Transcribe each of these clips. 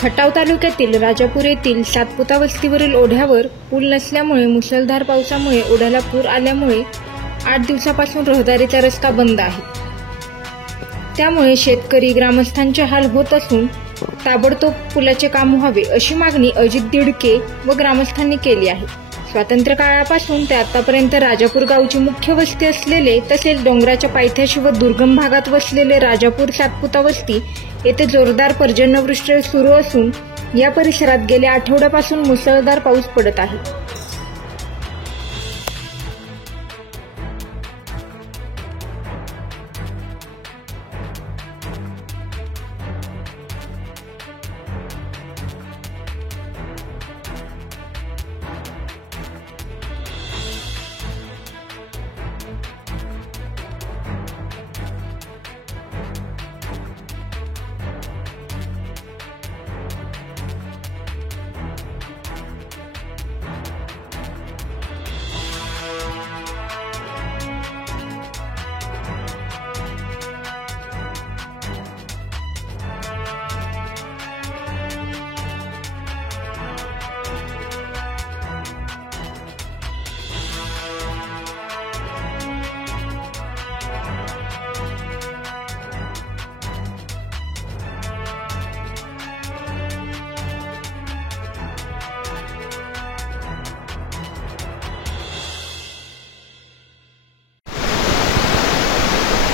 खटाव तालुक्यातील राजापूर येथील सातपुता वस्तीवरील ओढ्यावर पूल नसल्यामुळे मुसळधार पावसामुळे ओढ्याला पूर आल्यामुळे 8 दिवसापासून रहदारीचा रस्ता बंद आहे। त्यामुळे शेतकरी ग्रामस्थांचे हाल होत असून ताबडतोब पुलाचे काम व्हावे अशी मागणी अजित दिडके व ग्रामस्थांनी केली आहे। स्वातंत्र्य काळापासून ते आतापर्यंत राजापूर गावची मुख्य वस्ती असलेले तसेच डोंगराच्या पायथ्याशी व दुर्गम भागात वसलेले राजापूर सातपुता वस्ती येथे जोरदार पर्जन्यवृष्टी सुरू असून या परिसरात गेल्या आठवड्यापासून मुसळधार पाऊस पडत आहे।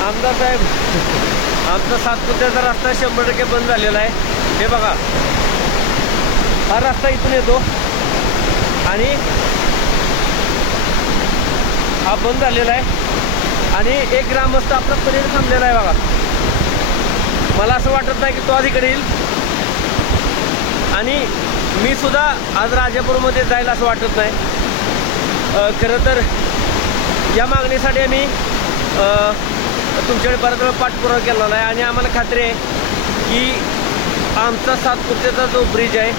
आमदार साहेब, आमचा सातपुत्याचा रस्ता 100% बंद झालेला आहे। हे बघा, हा रस्ता इथून येतो आणि हा बंद झालेला आहे आणि एक ग्रामस्थ आपला पलीकडे थांबलेला आहे बघा। मला असं वाटत नाही की तो अधिकारी येईल आणि मी सुद्धा आज राजापूरमध्ये जाईल असं वाटत नाही। खरं तर या मागणीसाठी आम्ही तुमच्याकडे बराच वेळा पाठपुरावा केला आहे आणि आम्हाला खात्री आहे की आमचा सातपुत्याचा जो ब्रिज आहे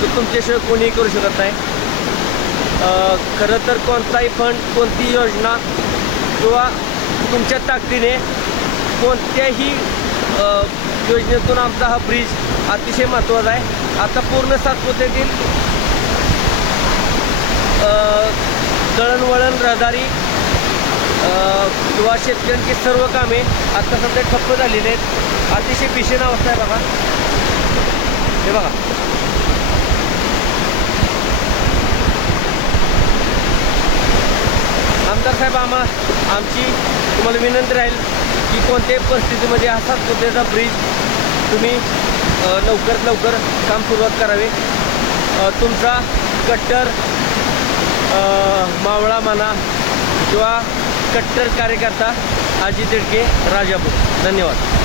तो तुमच्याशिवाय कोणीही करू शकत नाही। खरं तर कोणताही फंड, कोणतीही योजना किंवा तुमच्या ताकदीने कोणत्याही योजनेतून आमचा हा ब्रिज अतिशय महत्त्वाचा आहे। आता पूर्ण सातपुत्यातील दळणवळण, रहदारी किंवा शेतकऱ्यांची सर्व कामे आता सध्या ठप्प झालेली आहेत। अतिशय भीषण अवस्था आहे बघा। हे बघा, आमदार साहेब, आमची तुम्हाला विनंती राहील की कोणत्याही परिस्थितीमध्ये हा सातपुत्याचा ब्रिज तुम्ही लवकरात लवकर काम सुरुवात करावे। तुमचा कट्टर मावळा म्हणा किंवा कट्टर कार्यकर्ता अजित दिडके, राजापूर। धन्यवाद।